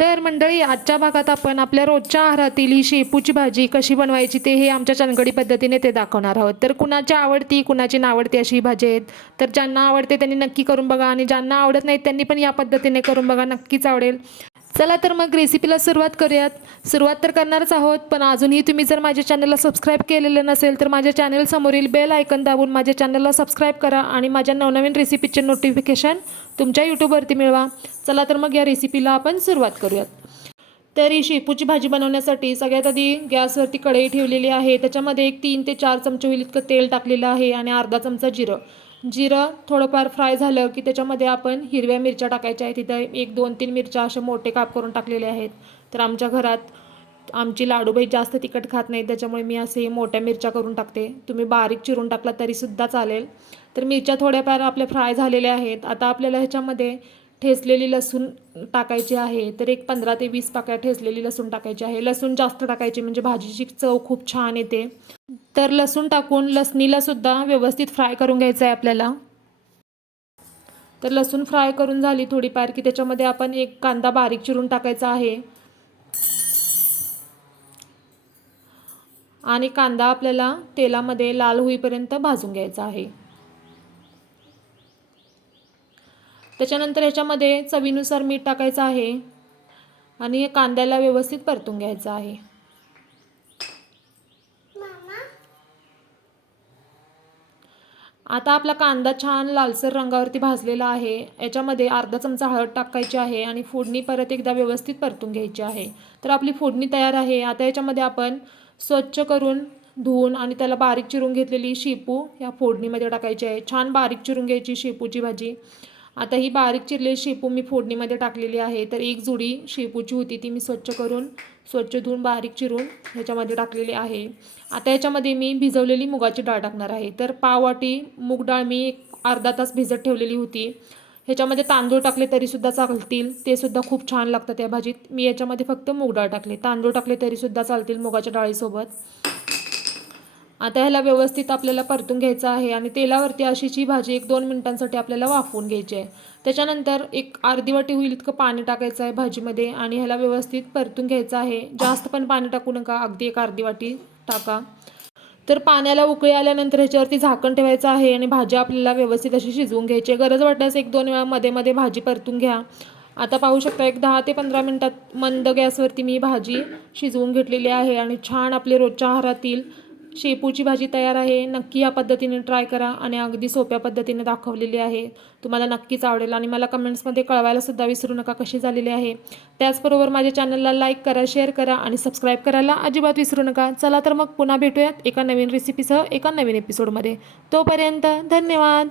तर मंडळी आजच्या भागात आपण आपल्या रोजच्या आहारातील ही शेपूची भाजी कशी बनवायची ते हे आमच्या चनगडी पद्धतीने ते दाखवणार आहोत. तर कुणाची आवडती कुणाची नावडती अशी भाजी आहेत तर ज्यांना आवडते त्यांनी नक्की करून बघा आणि ज्यांना आवडत नाहीत त्यांनी पण या पद्धतीने करून बघा नक्कीच आवडेल. चला तर मग रेसिपीला सुरुवात करूयात. सुरुवात तर करणारच आहोत पण अजूनही तुम्ही जर माझ्या चॅनलला सबस्क्राईब केलेलं नसेल तर माझ्या चॅनलसमोरील बेल आयकन दाबून माझ्या चॅनलला सबस्क्राईब करा आणि माझ्या नवनवीन रेसिपीचे नोटिफिकेशन तुमच्या यूट्यूबवरती मिळवा. चला तर मग या रेसिपीला आपण सुरुवात करूयात. तर ही शेपूची भाजी बनवण्यासाठी सगळ्यात आधी गॅसवरती कढई ठेवलेली आहे. त्याच्यामध्ये एक तीन ते चार चमचे होईल इतकं तेल टाकलेलं आहे आणि अर्धा चमचा जिरं. जिरं थोडंफार फ्राय झालं की त्याच्यामध्ये आपण हिरव्या मिरच्या टाकायच्या आहेत. तिथं एक दोन तीन मिरच्या असे मोठे काप करून टाकलेले आहेत. तर आमच्या घरात आमची लाडूबाई जास्त तिखट खात नाही त्याच्यामुळे मी असे मोठ्या मिरच्या करून टाकते. तुम्ही बारीक चिरून टाकला तरीसुद्धा चालेल. तर मिरच्या थोड्याफार आपल्या फ्राय झालेल्या आहेत. आता आपल्याला ह्याच्यामध्ये ठेचलेली लसूण टाकायची आहे. तर एक पंधरा ते वीस पाकळ्या ठेचलेली लसूण टाकायची आहे. लसूण जास्त टाकायची म्हणजे भाजीची चव खूप छान येते. तर लसूण टाकून लसणीला सुद्धा व्यवस्थित फ्राय करून घ्यायचं आहे आपल्याला. तर लसूण फ्राय करून झाली थोडीफार की त्याच्यामध्ये आपण एक कांदा बारीक चिरून टाकायचा आहे. आणि कांदा आपल्याला तेलामध्ये लाल होईपर्यंत भाजून घ्यायचा आहे. त्याच्यानंतर ह्याच्यामध्ये चवीनुसार मीठ टाकायचं आहे. आणि हे कांद्याला व्यवस्थित परतून घ्यायचं आहे. आता आपला कांदा छान लालसर रंगावरती भाजलेला आहे. याच्यामध्ये अर्धा चमचा हळद टाकायची आहे आणि फोडणी परत एकदा व्यवस्थित परतून घ्यायची आहे. तर आपली फोडणी तयार आहे. आता याच्यामध्ये आपण स्वच्छ करून धुवून आणि त्याला बारीक चिरून घेतलेली शेपू या फोडणीमध्ये टाकायची आहे. छान बारीक चिरून घ्यायची शेपूची भाजी. आता ही बारीक चिरलेली शेपू मी फोडणीमध्ये टाकलेली आहे. तर एक जुडी शेपूची होती ती मी स्वच्छ करून स्वच्छ धुवून बारीक चिरून ह्याच्यामध्ये टाकलेली आहे. आता याच्यामध्ये मी भिजवलेली मुगाची डाळ टाकणार आहे. तर पाववाटी मूग डाळ मी एक अर्धा तास भिजत ठेवलेली होती. ह्याच्यामध्ये तांदूळ टाकले तरीसुद्धा चालतील. ते सुद्धा खूप छान लागतं त्या भाजीत. मी याच्यामध्ये फक्त मूग डाळ टाकली. तांदूळ टाकले तरीसुद्धा चालतील मुगाच्या डाळीसोबत. आता ह्याला व्यवस्थित आपल्याला परतून घ्यायचं आहे आणि तेलावरती अशीची भाजी एक दोन मिनिटांसाठी आपल्याला वाफवून घ्यायची आहे. त्याच्यानंतर एक अर्धी वाटी होईल इतकं पाणी टाकायचं आहे भाजीमध्ये आणि ह्याला व्यवस्थित परतून घ्यायचं आहे. जास्त पण पाणी टाकू नका अगदी एक अर्धी वाटी टाका. तर पाण्याला उकळी आल्यानंतर ह्याच्यावरती झाकण ठेवायचं आहे आणि भाजी आपल्याला व्यवस्थित अशी शिजवून घ्यायची आहे. गरज वाटल्यास एक दोन वेळा मध्ये मध्ये भाजी परतून घ्या. आता पाहू शकता एक दहा ते पंधरा मिनटात मंद गॅसवरती मी भाजी शिजवून घेतलेली आहे आणि छान आपले रोजच्या आहारातील शेपूची भाजी तयार आहे. नक्की या पद्धतीने ट्राय करा आणि अगदी सोप्या पद्धतीने दाखवलेली आहे. तुम्हाला नक्कीच आवडेल आणि मला कमेंट्समध्ये कळवायला सुद्धा विसरू नका कशी झालेली आहे. त्याचबरोबर माझ्या चॅनलला लाईक करा शेअर करा आणि सबस्क्राईब करायला अजिबात विसरू नका. चला तर मग पुन्हा भेटूयात एका नवीन रेसिपीसह एका नवीन एपिसोडमध्ये तोपर्यंत धन्यवाद!